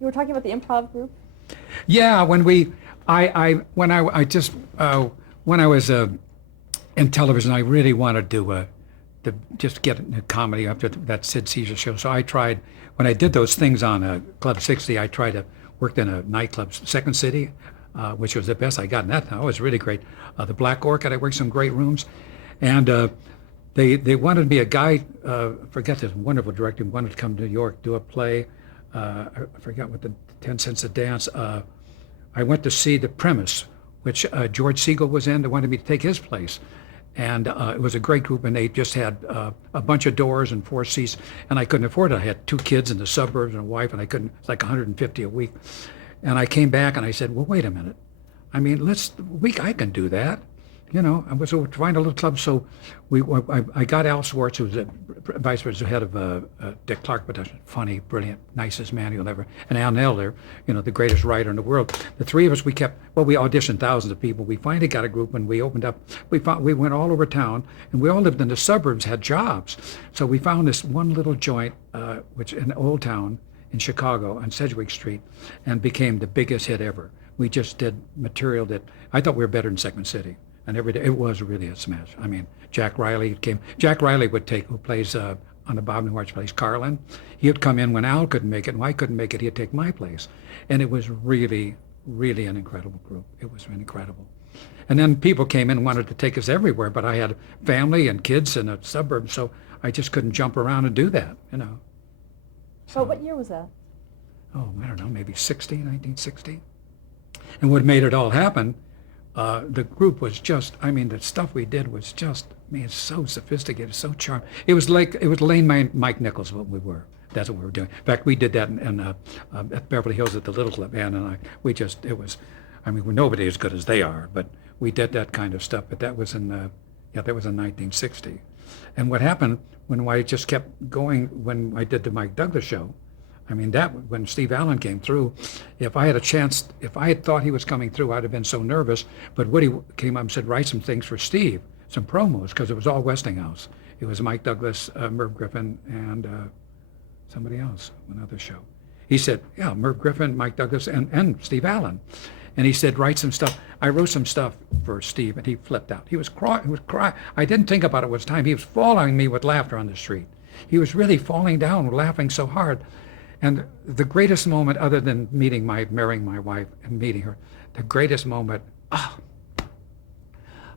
You were talking about the improv group? Yeah, when I was in television, I really wanted to just get into comedy after that Sid Caesar show. So I tried, when I did those things on Club 60, I tried to work in a nightclub, Second City, which was the best I got in that. That was really great. The Black Orchid, I worked some great rooms. And they wanted me, a guy, I forget this wonderful director, wanted to come to New York, do a play. I forgot what the 10 Cents a Dance. I went to see The Premise, which George Segal was in. They wanted me to take his place. And it was a great group, and they just had a bunch of doors and 4 seats, and I couldn't afford it. I had 2 kids in the suburbs and a wife, and I couldn't, it's like 150 a week. And I came back and I said, well, wait a minute. I mean, I can do that. You know, I was trying a little club, so I got Al Swartz, who was the vice president, head of Dick Clark Production, funny, brilliant, nicest man you'll ever, and Al Nelder, you know, the greatest writer in the world. The 3 of us, we auditioned thousands of people. We finally got a group, and we opened up. We went all over town, and we all lived in the suburbs, had jobs. So we found this one little joint, which in Old Town in Chicago on Sedgwick Street, and became the biggest hit ever. We just did material that I thought we were better than Second City. And every day, it was really a smash. I mean, Jack Riley came. Jack Riley would who plays on the Bob Newhart plays Carlin. He would come in when Al couldn't make it, and I couldn't make it. He'd take my place, and it was really, really an incredible group. It was incredible. And then people came in and wanted to take us everywhere, but I had family and kids in a suburb, so I just couldn't jump around and do that, you know. So what year was that? Oh, I don't know, maybe 1960. And what made it all happen, the group was just, I mean, the stuff we did was just, I mean, it's so sophisticated, so charming. It was Lane Mike Nichols, what we were. That's what we were doing. In fact, we did that at Beverly Hills at the Little Club, Ann and I. It was, I mean, we're nobody as good as they are, but we did that kind of stuff. But that was in 1960. And what happened when I just kept going, when I did the Mike Douglas show, I mean, when Steve Allen came through, if I had thought he was coming through, I'd have been so nervous. But Woody came up and said, write some things for Steve, some promos, because it was all Westinghouse. It was Mike Douglas, Merv Griffin, and somebody else, another show. He said, yeah, Merv Griffin, Mike Douglas, and Steve Allen. And he said, write some stuff. I wrote some stuff for Steve, and he flipped out. He was crying. I didn't think about it was time. He was following me with laughter on the street. He was really falling down, laughing so hard. And the greatest moment, other than marrying my wife and meeting her, the greatest moment, I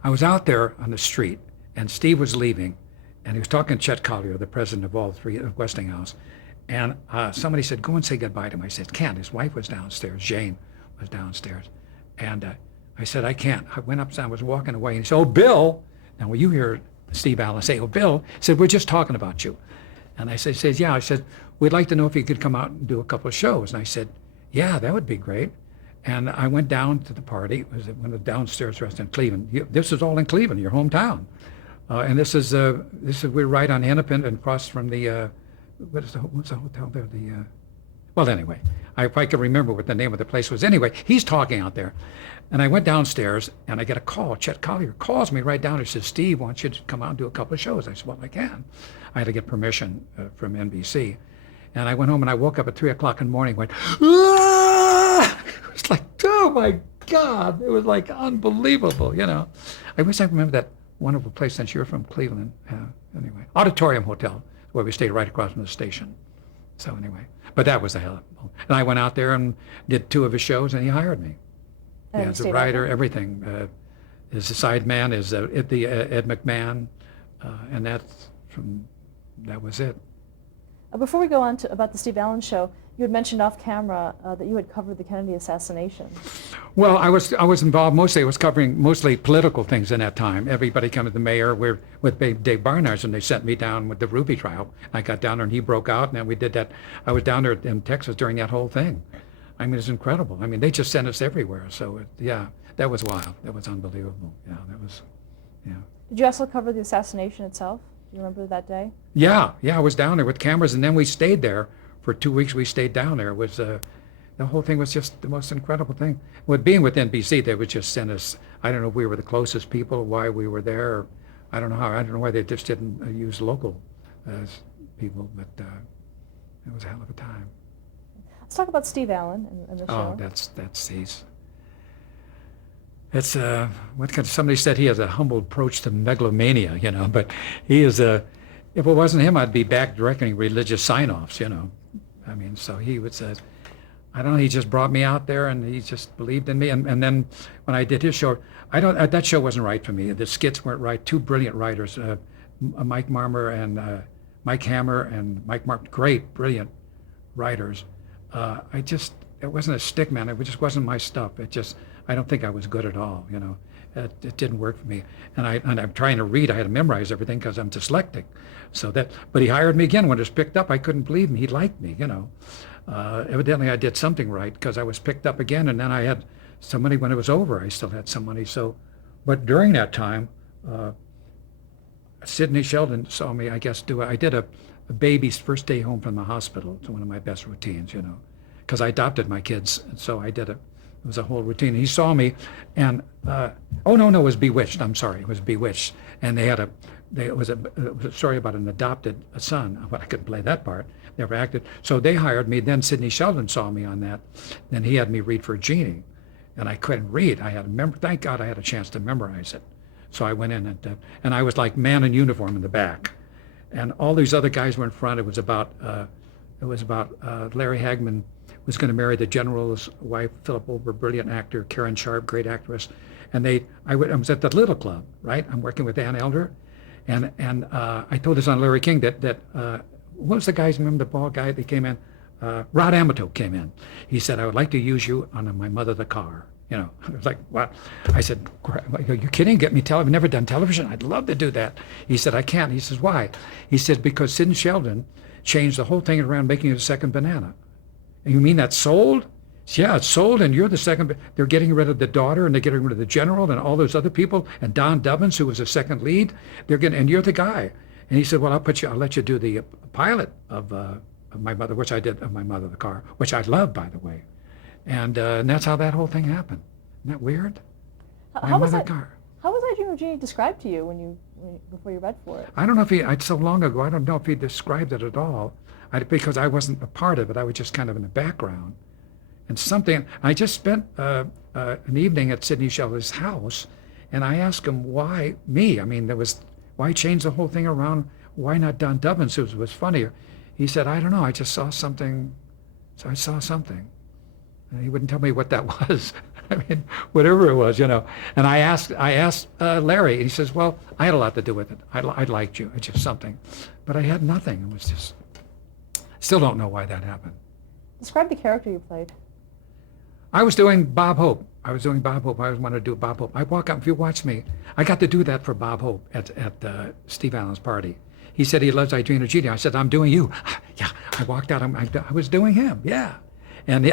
was out there on the street, and Steve was leaving, and he was talking to Chet Collier, the president of all 3 of Westinghouse. And somebody said, go and say goodbye to him. I said, can't. His wife was downstairs. Jane was downstairs. And I said, I can't. I went upstairs, I was walking away, and he said, oh, Bill. Now, when you hear Steve Allen say, oh, Bill, he said, we're just talking about you. And I said, yeah. I said, we'd like to know if you could come out and do a couple of shows. And I said, yeah, that would be great. And I went down to the party. It was at one of the downstairs restaurants in Cleveland. This is all in Cleveland, your hometown. And this is we're right on Hennepin and across from the, what's the hotel there? Well, anyway, if I could remember what the name of the place was. Anyway, he's talking out there. And I went downstairs, and I get a call. Chet Collier calls me right down and says, Steve wants you to come out and do a couple of shows. I said, well, I can. I had to get permission from NBC. And I went home, and I woke up at 3 o'clock in the morning and went, ah! It was like, oh, my God. It was like unbelievable, you know. I wish I remember that wonderful place since you're from Cleveland. Anyway, Auditorium Hotel, where we stayed right across from the station. So anyway, but that was a hell of a. And I went out there and did 2 of his shows, and he hired me. Yeah, as a writer, everything. As a side man is Ed McMahon, and that was it. Before we go on about the Steve Allen show, you had mentioned off camera that you had covered the Kennedy assassination. Well, I was involved mostly. I was covering mostly political things in that time. Everybody come to the mayor with Dave Barnard, and they sent me down with the Ruby trial. I got down there, and he broke out, and then we did that. I was down there in Texas during that whole thing. I mean, it's incredible. I mean, they just sent us everywhere. So, that was wild. That was unbelievable. Yeah, that was, yeah. Did you also cover the assassination itself? Do you remember that day? Yeah, I was down there with cameras, and then we stayed there for 2 weeks. We stayed down there. It was, the whole thing was just the most incredible thing. With being with NBC, they would just send us, I don't know if we were the closest people, why we were there, or I don't know why they just didn't use local people, but it was a hell of a time. Let's talk about Steve Allen and the show. Oh, it's what kind of, somebody said he has a humble approach to megalomania, but he is if it wasn't him, I'd be back directing religious sign-offs, I mean, so he would say, I don't know, he just brought me out there and he just believed in me. And then when I did his show, that show wasn't right for me. The skits weren't right. Two brilliant writers, Mike Marmer and Mike Hammer and Mike Mark, great, brilliant writers. It wasn't a stick man. It just wasn't my stuff. I don't think I was good at all, It didn't work for me. And I'm trying to read. I had to memorize everything because I'm dyslexic. But he hired me again when it was picked up. I couldn't believe him. He liked me, Evidently I did something right because I was picked up again, and then I had some money when it was over. I still had some money. But during that time, Sidney Sheldon saw me, I guess, I did a baby's first day home from the hospital. It's one of my best routines, because I adopted my kids, and so it was a whole routine. He saw me, and oh no, it was Bewitched. I'm sorry, it was Bewitched, and it was a story about an adopted son. But I couldn't play that part. Never acted. So they hired me. Then Sidney Sheldon saw me on that. Then he had me read for Jeannie, and I couldn't read. I had to remember. Thank God I had a chance to memorize it. So I went in and I was like man in uniform in the back, and all these other guys were in front. It was about Larry Hagman was going to marry the general's wife, Philip Wilbur, brilliant actor, Karen Sharp, great actress, and I was at the Little Club, right? I'm working with Ann Elder, and I told this on Larry King that what was the guy's name? The bald guy that came in, Rod Amato came in. He said, I would like to use you on My Mother the Car. I was like, what? I said, are you kidding? Get me television? I've never done television. I'd love to do that. He said, I can't. He says, why? He said, because Sidney Sheldon changed the whole thing around, making it a second banana. And you mean that's sold? Yeah, it's sold, and you're the second. They're getting rid of the daughter, and they're getting rid of the general, and all those other people, and Don Dubbins, who was a second lead. And you're the guy. And he said, well, I'll let you do the pilot of My Mother, which I did, of My Mother the Car, which I love, by the way. And that's how that whole thing happened. Isn't that weird? How was that Dream of Jeannie described to you before you read for it? I don't know if it's so long ago. I don't know if he described it at all. Because I wasn't a part of it. I was just kind of in the background. And I just spent an evening at Sidney Sheldon's house, and I asked him why me. I mean, why change the whole thing around? Why not Don Dubbins, who was funnier? He said, I don't know. I just saw something. So I saw something. And he wouldn't tell me what that was. I mean, whatever it was, And I asked Larry, and he says, well, I had a lot to do with it. I liked you. It's just something. But I had nothing. It was just, still don't know why that happened. Describe the character you played. I was doing Bob Hope. I always wanted to do Bob Hope. I walk up, if you watch me, I got to do that for Bob Hope at Steve Allen's party. He said he loves I Dream of Jeannie. I said, I'm doing you. Yeah, I walked out, I was doing him, yeah. And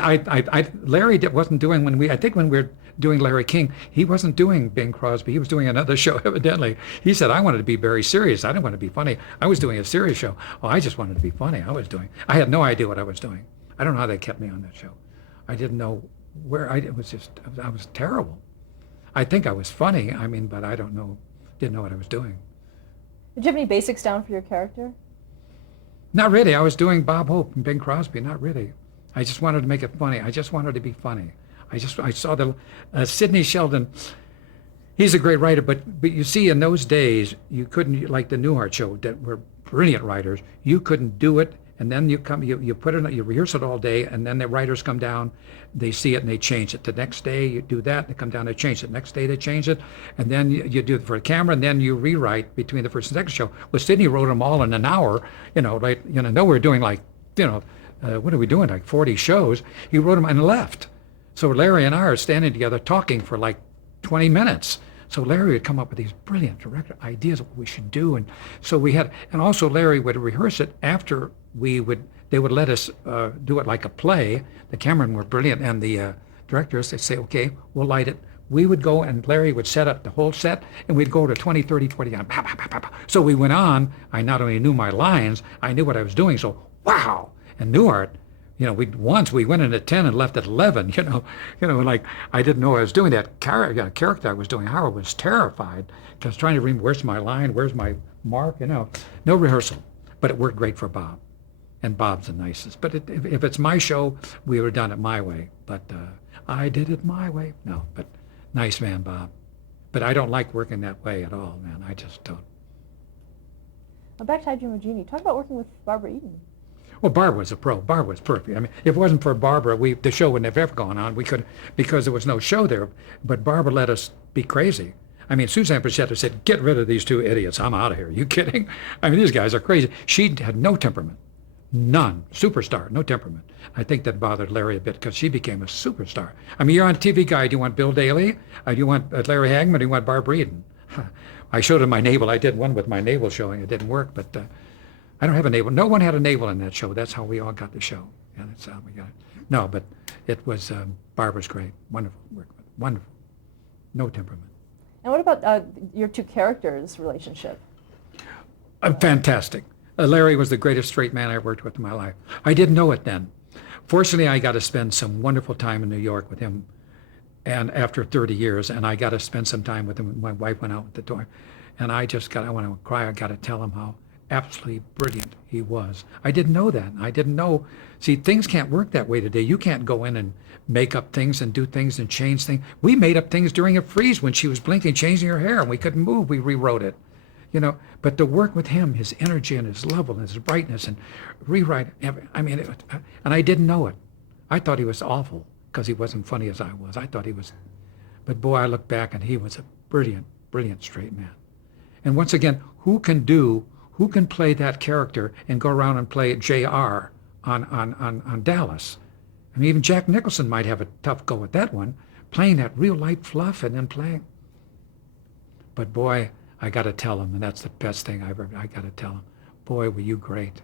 Larry wasn't doing, I think when we were doing Larry King, he wasn't doing Bing Crosby. He was doing another show, evidently. He said, I wanted to be very serious. I didn't want to be funny. I was doing a serious show. Oh, I just wanted to be funny. I had no idea what I was doing. I don't know how they kept me on that show. I didn't know where, I was terrible. I think I was funny, but I didn't know what I was doing. Did you have any basics down for your character? Not really. I was doing Bob Hope and Bing Crosby, not really. I just wanted to make it funny. I just wanted to be funny. I saw Sidney Sheldon, he's a great writer, but you see in those days, you couldn't, like the Newhart show, that were brilliant writers, you couldn't do it, and then you put it, you rehearse it all day, and then the writers come down, they see it and they change it. The next day you do that, they come down, they change it. Next day they change it, and then you do it for the camera, and then you rewrite between the first and second show. Well, Sidney wrote them all in an hour, now we're doing what are we doing, like 40 shows? He wrote them and left. So Larry and I are standing together talking for like 20 minutes. So Larry would come up with these brilliant director ideas of what we should do. And so and also Larry would rehearse it after they would let us do it like a play. The cameramen were brilliant, and the directors, they'd say, okay, we'll light it. We would go, and Larry would set up the whole set, and we'd go to 20, 30, 40, so we went on. I not only knew my lines, I knew what I was doing, so wow. And Newhart, we went in at 10 and left at 11, like I didn't know I was doing that character I was doing. Howard was terrified because trying to remember, where's my line, where's my mark, no rehearsal. But it worked great for Bob. and Bob's the nicest. But if it's my show, we would have done it my way. But I did it my way. No, but nice man, Bob. But I don't like working that way at all, man. I just don't. Back to I Dream of Jeannie. Talk about working with Barbara Eden. Well, Barbara was a pro. Barbara was perfect. I mean, if it wasn't for Barbara, the show wouldn't have ever gone on. We could, because there was no show there. But Barbara let us be crazy. I mean, Suzanne Pleshette said, "Get rid of these two idiots. I'm out of here." Are you kidding? I mean, these guys are crazy. She had no temperament. None. Superstar, no temperament. I think that bothered Larry a bit because she became a superstar. I mean, you're on TV Guide. Do you want Bill Daly? Do you want Larry Hagman? Do you want Barbara Eden? I showed him my navel. I did one with my navel showing. It didn't work, but I don't have a navel. No one had a navel in that show. That's how we all got the show. Yeah, that's how we got it. No, but it was, Barbara's great. Wonderful work with. Wonderful. No temperament. And what about your two characters' relationship? Fantastic. Larry was the greatest straight man I worked with in my life. I didn't know it then. Fortunately, I got to spend some wonderful time in New York with him, and after 30 years, and I got to spend some time with him when my wife went out the door. And I want to cry. I got to tell him how absolutely brilliant he was. I didn't know that. I didn't know. See, things can't work that way today. You can't go in and make up things and do things and change things. We made up things during a freeze when she was blinking, changing her hair, and we couldn't move. We rewrote it. You know, but to work with him, his energy and his level and his brightness and rewrite, I mean, and I didn't know it. I thought he was awful because he wasn't funny as I was. I thought he was, but boy, I look back and he was a brilliant, brilliant straight man. And once again, who can play that character and go around and play JR on Dallas? I mean, even Jack Nicholson might have a tough go at that one, playing that real light fluff and then playing. But boy, I got to tell him, and that's the best thing I got to tell him, boy, were you great.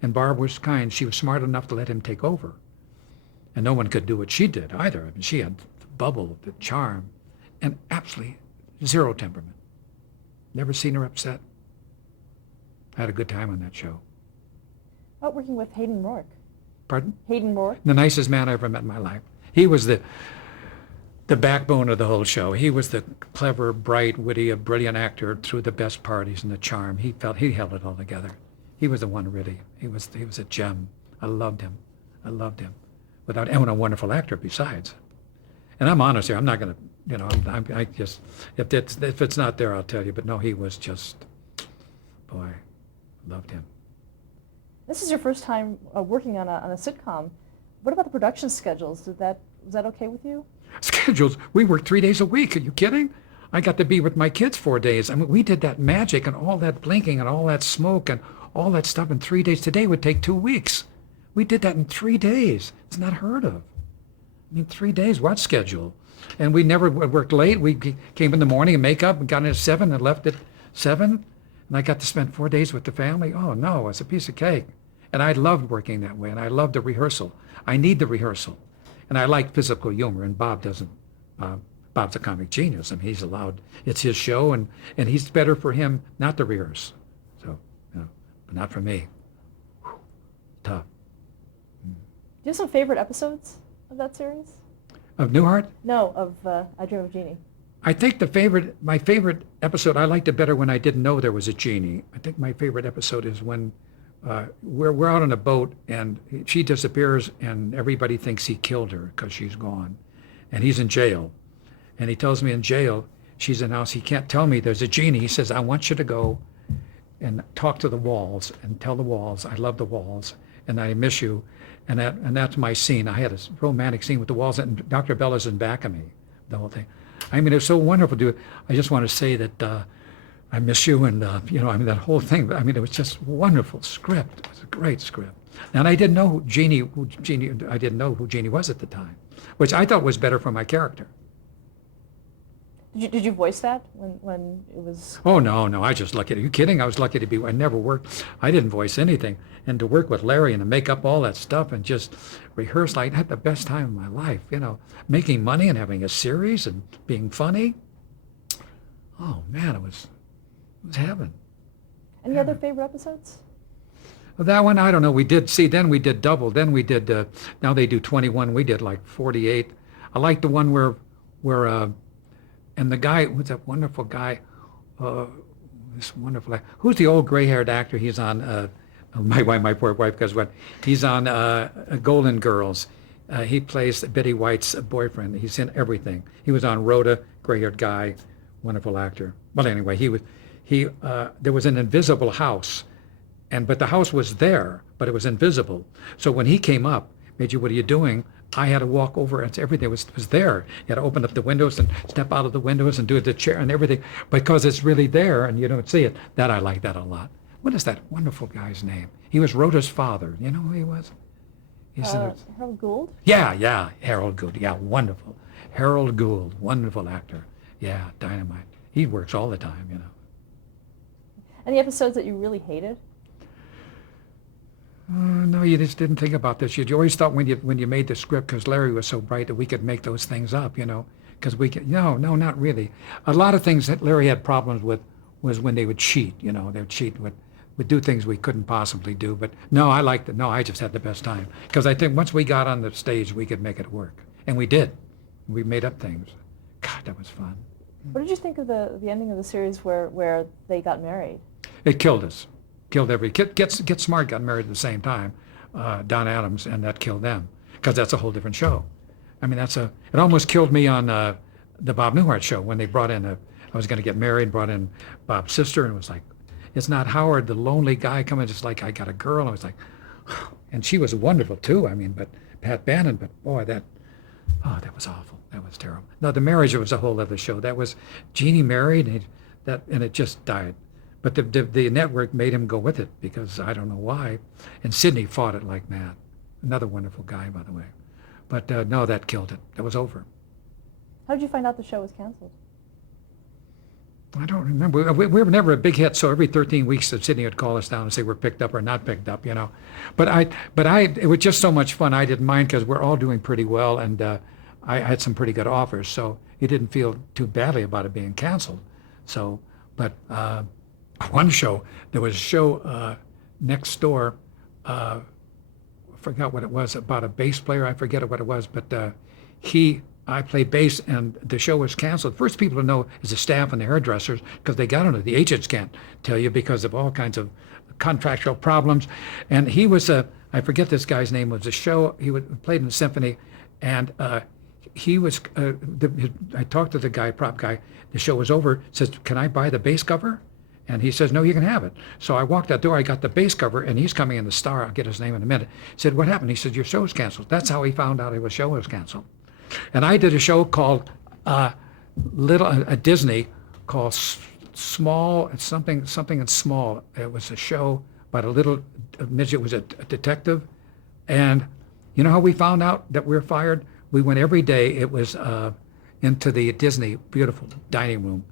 And Barb was kind. She was smart enough to let him take over. And no one could do what she did either. I mean, she had the bubble, the charm, and absolutely zero temperament. Never seen her upset. I had a good time on that show. How about working with Hayden Rourke? Pardon? Hayden Rourke? The nicest man I ever met in my life. He was the backbone of the whole show. He was the clever, bright, witty, a brilliant actor, threw the best parties and the charm. He held it all together. He was the one really. He was a gem. I loved him. And a wonderful actor besides. And I'm honest here. I'm not going to, you know, I just, if it's not there, I'll tell you. But no, he was just, boy, loved him. This is your first time working on a sitcom. What about the production schedules? Was that okay with you? Schedules? We worked 3 days a week. Are you kidding? I got to be with my kids 4 days. I mean, we did that magic and all that blinking and all that smoke and all that stuff in 3 days. Today would take 2 weeks. We did that in 3 days. It's not heard of. I mean, 3 days, what schedule? And we never worked late. We came in the morning and makeup and got in at 7 and left at 7. And I got to spend 4 days with the family. Oh, no, it's a piece of cake. And I loved working that way, and I loved the rehearsal. I need the rehearsal. And I like physical humor, and Bob doesn't. Bob's a comic genius. I mean, he's allowed, it's his show, and he's better for him not to rehearse. So, you know, but not for me. Whew, tough. Do you have some favorite episodes of that series? Of Newhart? No, of I Dream of Jeannie. I think my favorite episode, I liked it better when I didn't know there was a genie. I think my favorite episode is when we're out on a boat and she disappears and everybody thinks he killed her because she's gone. And he's in jail. And he tells me in jail, she's in house, he can't tell me there's a genie. He says, I want you to go and talk to the walls and tell the walls, I love the walls and I miss you. And that's my scene. I had a romantic scene with the walls and Dr. Bella's in back of me, the whole thing. I mean, it was so wonderful to do. I just want to say that I miss you and, you know, I mean, that whole thing. I mean, it was just wonderful script. It was a great script. And I didn't know who Jeannie was at the time, which I thought was better for my character. Did you voice that when it was? Oh, no, I just lucky. Are you kidding? I was lucky to be, I never worked, I didn't voice anything. And to work with Larry and to make up all that stuff and just rehearse, I had the best time of my life, you know, making money and having a series and being funny. Oh, man, it was heaven. Any other favorite episodes? Well, that one, I don't know. Then we did double. Then we did, now they do 21. We did like 48. I like the one where and the guy, who's that wonderful guy, this wonderful guy, who's the old gray-haired actor? He's on My poor wife, because what he's on Golden Girls. He plays Betty White's boyfriend. He's in everything. He was on Rhoda, gray-haired guy, wonderful actor. Well, anyway, there was an invisible house, but the house was there, but it was invisible. So when he came up, Major, what are you doing? I had to walk over, and everything was there. You had to open up the windows and step out of the windows and do the chair and everything, because it's really there and you don't see it. That I like that a lot. What is that wonderful guy's name? He was Rhoda's father. You know who he was? Harold Gould? Yeah, Harold Gould. Yeah, wonderful. Harold Gould, wonderful actor. Yeah, dynamite. He works all the time, you know. Any episodes that you really hated? No, you just didn't think about this. You always thought when you made the script, because Larry was so bright, that we could make those things up, you know. Because we could, no, not really. A lot of things that Larry had problems with was when they would cheat, you know. They would cheat would do things we couldn't possibly do. But no, I liked it. No, I just had the best time. Because I think once we got on the stage, we could make it work. And we did. We made up things. God, that was fun. What did you think of the ending of the series where they got married? It killed us. Killed every kid. Get Smart got married at the same time, Don Adams, and that killed them. Because that's a whole different show. I mean, it almost killed me on the Bob Newhart show when they brought in I was going to get married, brought in Bob's sister, and it was like, it's not Howard, the lonely guy coming, just like, I got a girl. And I was like, and she was wonderful too. I mean, but Pat Bannon, but boy, that was awful. That was terrible. No, the marriage was a whole other show. That was Jeannie married, and it just died. But the network made him go with it because I don't know why. And Sidney fought it like mad. Another wonderful guy, by the way. But no, that killed it. That was over. How did you find out the show was canceled? I don't remember. We were never a big hit, so every 13 weeks, Sidney would call us down and say we're picked up or not picked up, you know. But it was just so much fun. I didn't mind because we're all doing pretty well, and I had some pretty good offers, so it didn't feel too badly about it being canceled. So, but one show, there was a show next door. I forgot what it was, about a bass player. I forget what it was, but I played bass, and the show was canceled. First people to know is the staff and the hairdressers, because they got on it. The agents can't tell you because of all kinds of contractual problems. And he was I forget this guy's name, was a show, played in the symphony, and he was, I talked to the guy, prop guy, the show was over, says, can I buy the bass cover? And he says, no, you can have it. So I walked out the door, I got the bass cover, and he's coming in the Star, I'll get his name in a minute. He said, what happened? He said, your show's canceled. That's how he found out his show was canceled. And I did a show called Disney called Small, something and Small. It was a show about a little midget was a detective. And you know how we found out that we were fired? We went every day. It was into the Disney beautiful dining room.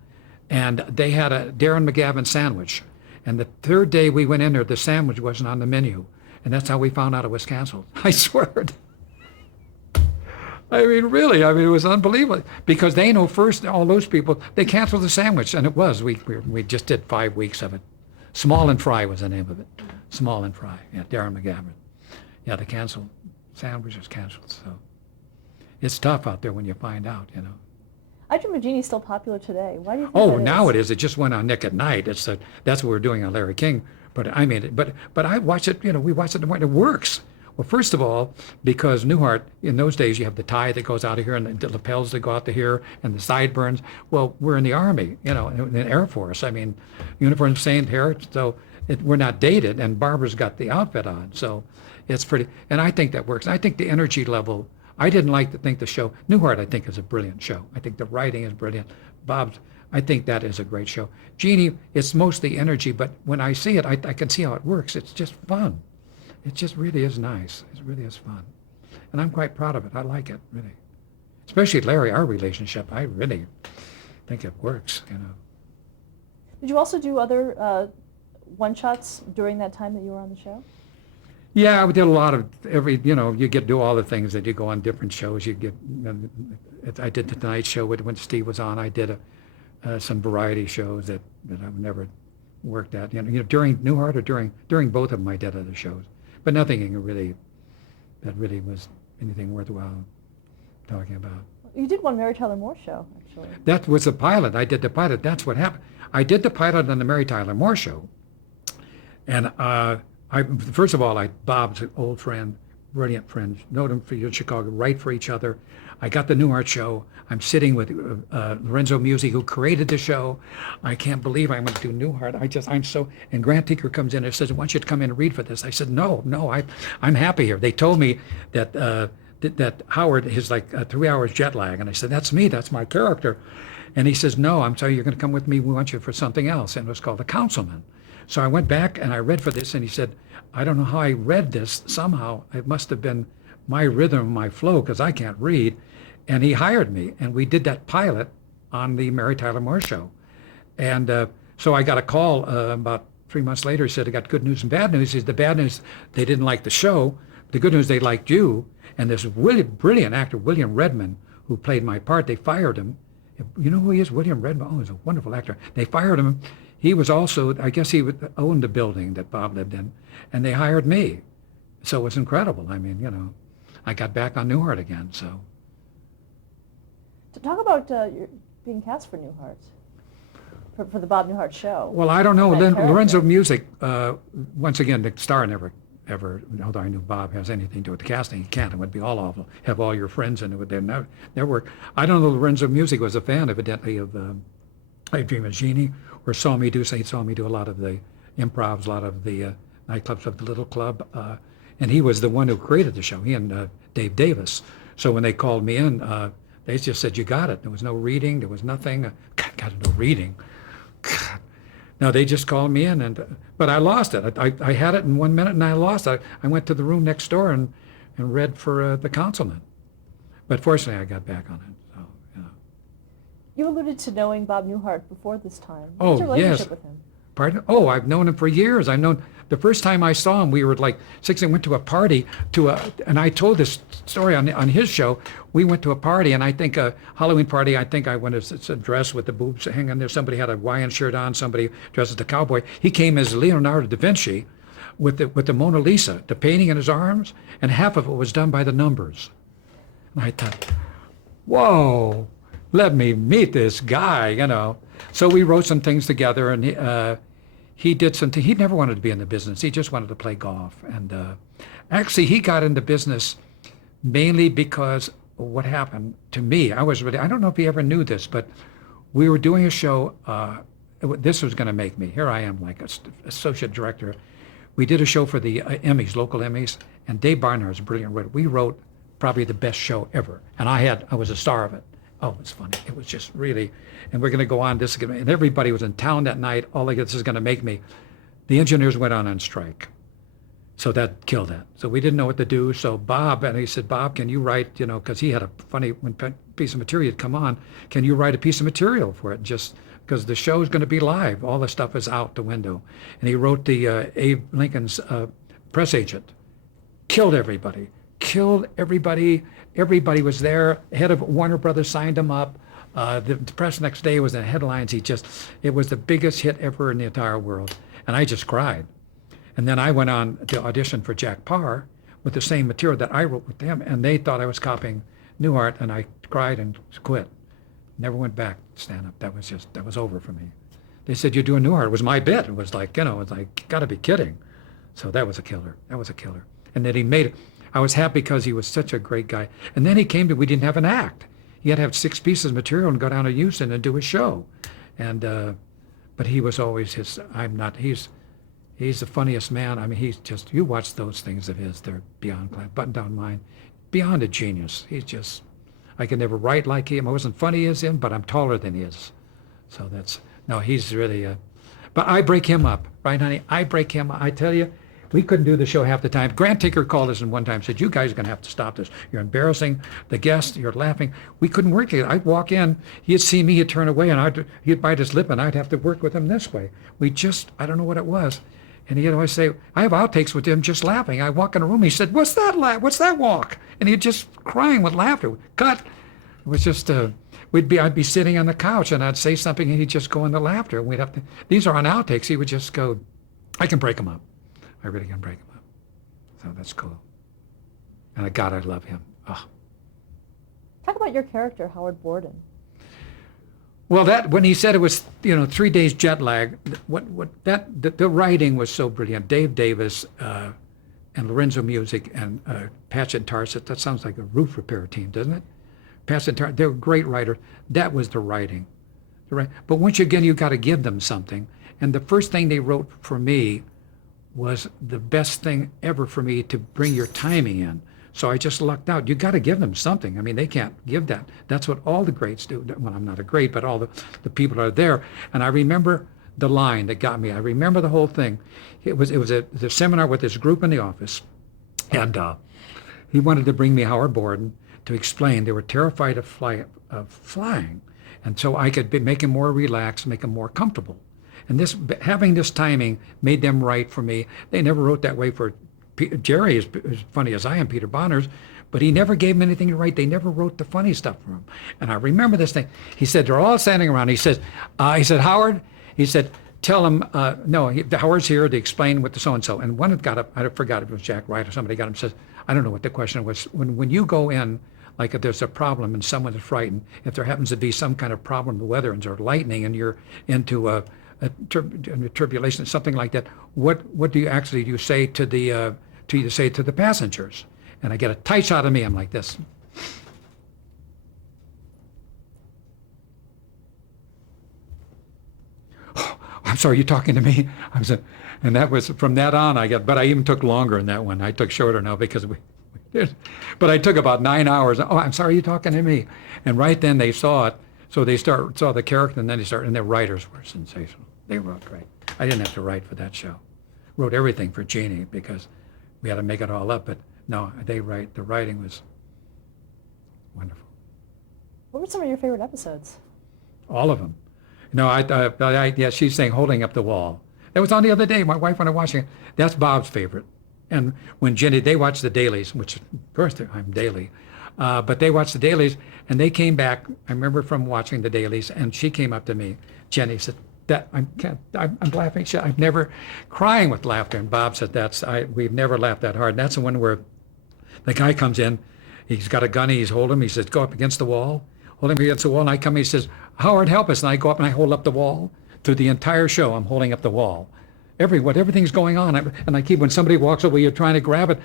And they had a Darren McGavin sandwich. And the third day we went in there, the sandwich wasn't on the menu. And that's how we found out it was canceled. I swear it. I mean, really, it was unbelievable. Because they know first, all those people, they canceled the sandwich. And it was. We just did 5 weeks of it. Small and Fry was the name of it. Small and Fry. Yeah, Darren McGavin. Yeah, the canceled sandwich was canceled. So it's tough out there when you find out, you know. I Dream of Jeannie's still popular today. Why do you think Oh, that now is? it is. It just went on Nick at Night. That's what we're doing on Larry King. But I mean, but I watch it. You know, we watch it when it works. Well, first of all, because Newhart, in those days, you have the tie that goes out of here and the lapels that go out to here and the sideburns. Well, we're in the Army, you know, in the Air Force. I mean, uniform, same hair, so we're not dated, and Barbara's got the outfit on, so it's pretty. And I think that works. I think the energy level. I didn't think the show. Newhart, I think, is a brilliant show. I think the writing is brilliant. Bob's, I think that is a great show. Jeannie, it's mostly energy, but when I see it, I can see how it works. It's just fun. It just really is nice. It really is fun. And I'm quite proud of it. I like it, really. Especially Larry, our relationship. I really think it works, you know. Did you also do other one-shots during that time that you were on the show? Yeah, we did a lot of you get to do all the things that you go on different shows. You get, I did the Tonight Show when Steve was on. I did some variety shows that I've never worked at. You know, during Newhart or during both of them, I did other shows, but nothing that really was anything worthwhile talking about. You did one Mary Tyler Moore show, actually. That was the pilot. I did the pilot. That's what happened. I did the pilot on the Mary Tyler Moore show, and First of all, Bob's an old friend, brilliant friend, known him for years in Chicago, write for each other. I got the Newhart show. I'm sitting with Lorenzo Musi, who created the show. I can't believe I'm going to do Newhart. I'm so, and Grant Tinker comes in and says, I want you to come in and read for this. I said, no, I'm happy here. They told me that Howard is like 3 hours jet lag. And I said, that's me, that's my character. And he says, no, I'm sorry, you're going to come with me. We want you for something else. And it was called The Councilman. So I went back and I read for this, and he said, I don't know how I read this. Somehow it must have been my rhythm, my flow, because I can't read. And he hired me, and we did that pilot on the Mary Tyler Moore Show. And so I got a call about 3 months later. He said, I got good news and bad news. He said, the bad news, they didn't like the show. The good news, they liked you. And this really brilliant actor, William Redmond, who played my part, they fired him. You know who he is? William Redmond. Oh, he's a wonderful actor. They fired him. He was also, I guess he owned the building that Bob lived in, and they hired me. So it was incredible. I mean, I got back on Newhart again, so. To talk about your being cast for Newhart, for the Bob Newhart show. Well, I don't know. Then character. Lorenzo Music, once again, the star never, although I knew Bob has anything to do with the casting, he can't. It would be all awful. Have all your friends in it with their network. I don't know. Lorenzo Music was a fan, evidently, of I Dream of Jeannie, or he saw me do a lot of the improvs, a lot of the nightclubs of the Little Club, and he was the one who created the show. He and Dave Davis. So when they called me in, they just said, you got it. There was no reading. There was nothing. God, no reading. God. No, they just called me in, but I lost it. I had it in 1 minute, and I lost it. I went to the room next door and read for The Councilman. But fortunately, I got back on it. So, You alluded to knowing Bob Newhart before this time. Oh, What's your relationship yes. with him? Pardon? Oh, I've known him for years. The first time I saw him, we were like 16, went to a party and I told this story on his show. We went to a party, and I think a Halloween party, I think I went as a dress with the boobs hanging there. Somebody had a Hawaiian shirt on, somebody dressed as a cowboy. He came as Leonardo da Vinci with the Mona Lisa, the painting in his arms, and half of it was done by the numbers. And I thought, whoa, let me meet this guy, So we wrote some things together, and he did something. He never wanted to be in the business. He just wanted to play golf. And actually, he got into business mainly because what happened to me. I don't know if he ever knew this, but we were doing a show. This was going to make me. Here I am, like associate director. We did a show for the Emmys, local Emmys, and Dave Barnhart is a brilliant writer. We wrote probably the best show ever, and I was a star of it. Oh, it was funny. It was just really, and we're going to go on. And everybody was in town that night. All like, this is going to make me. The engineers went on strike. So that killed that. So we didn't know what to do. So he said, Bob, can you write, because he had a funny piece of material had come on, can you write a piece of material for it? Just because the show is going to be live. All the stuff is out the window. And he wrote the Abe Lincoln's press agent. Killed everybody. Everybody was there. Head of Warner Brothers signed him up. The press next day was in the headlines. It was the biggest hit ever in the entire world. And I just cried. And then I went on to audition for Jack Parr with the same material that I wrote with them, and they thought I was copying Newhart, and I cried and quit. Never went back to stand up. That was over for me. They said, you're doing Newhart. It was my bit. It was like, gotta be kidding. So that was a killer. And then he made it. I was happy because he was such a great guy. And then he came we didn't have an act. He had to have 6 pieces of material and go down to Houston and do a show. And, but he was always he's the funniest man. I mean, you watch those things of his, they're beyond Button Down Mind, beyond a genius. I could never write like him. I wasn't funny as him, but I'm taller than he is. So he's really, but I break him up, right, honey? I break him up. I tell you, we couldn't do the show half the time. Grant Tinker called us in one time and said, you guys are going to have to stop this. You're embarrassing the guests. You're laughing. We couldn't work together. I'd walk in. He'd see me. He'd turn away, and he'd bite his lip, and I'd have to work with him this way. I don't know what it was. And he'd always say, I have outtakes with him just laughing. I walk in a room. He said, what's that walk? And he'd just crying with laughter. Cut. It was just, I'd be sitting on the couch, and I'd say something, and he'd just go into laughter. These are on outtakes. He would just go, I can break them up. I really can break him up. So that's cool. And God, I love him. Oh. Talk about your character, Howard Borden. Well, that when he said it was 3 days jet lag, the writing was so brilliant. Dave Davis and Lorenzo Music and Patch and Tarsit. That sounds like a roof repair team, doesn't it? Patch and Tarsit. They were great writers. That was the writing. But once again, you got to give them something. And the first thing they wrote for me was the best thing ever for me to bring your timing in. So I just lucked out. You got to give them something. I mean, they can't give that. That's what all the greats do. Well, I'm not a great, but all the people are there. And I remember the line that got me. I remember the whole thing. It was a seminar with this group in the office, and he wanted to bring me Howard Borden to explain. They were terrified of flying, and so I could make him more relaxed, make him more comfortable. And having this timing made them write for me. They never wrote that way for Jerry, as funny as I am, Peter Bonners, but he never gave him anything to write. They never wrote the funny stuff for him. And I remember this thing. He said, they're all standing around. He said, Howard, he said, tell him, Howard's here to explain what the so-and-so. And one had got up, I forgot if it was Jack Wright or somebody got him, says, I don't know what the question was. When you go in, like if there's a problem and someone is frightened, if there happens to be some kind of problem with weather and there's lightning and you're into a turbulation, something like that, what do you say to the passengers? And I get a tight shot of me. I'm like this. Oh, I'm sorry, you talking to me? And that was from that on. But I even took longer in that one. I took shorter now because we did. But I took about 9 hours. Oh, I'm sorry, you talking to me? And right then they saw it. So they saw the character, and then and their writers were sensational. They wrote great. I didn't have to write for that show. Wrote everything for Jeannie because we had to make it all up. But no, the writing was wonderful. What were some of your favorite episodes? All of them. Yeah, she's saying holding up the wall. That was on the other day. My wife and I watching it. That's Bob's favorite. And when Jenny, they watched the dailies, which of course I'm daily. But they watched the dailies, and they came back. I remember from watching the dailies, and she came up to me. Jenny said, I'm laughing. I'm never crying with laughter. And Bob said, we've never laughed that hard. And that's the one where the guy comes in. He's got a gun. He's holding him. He says, go up against the wall. Hold him against the wall. And I come in. He says, Howard, help us. And I go up and I hold up the wall. Through the entire show, I'm holding up the wall. Everything's going on. And I keep, when somebody walks over, you're trying to grab it.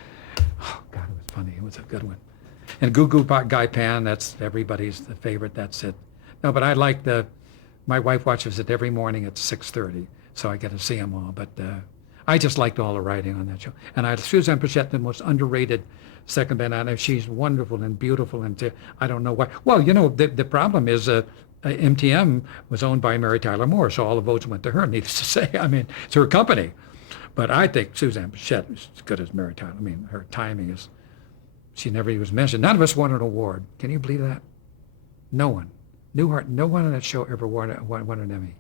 Oh, God, it was funny. It was a good one. And Goo Goo Gai Pan, that's everybody's favorite. That's it. No, but I like my wife watches it every morning at 6:30, so I get to see them all. But I just liked all the writing on that show. And Suzanne Pleshette, the most underrated second banana. She's wonderful and beautiful, and I don't know why. Well, the problem is MTM was owned by Mary Tyler Moore, so all the votes went to her, needless to say. I mean, it's her company. But I think Suzanne Pleshette is as good as Mary Tyler. I mean, her timing is, she never was mentioned. None of us won an award. Can you believe that? No one. Newhart, no one on that show ever won an Emmy.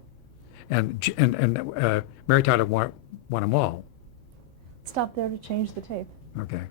And Mary Tyler won them all. Stop there to change the tape. Okay.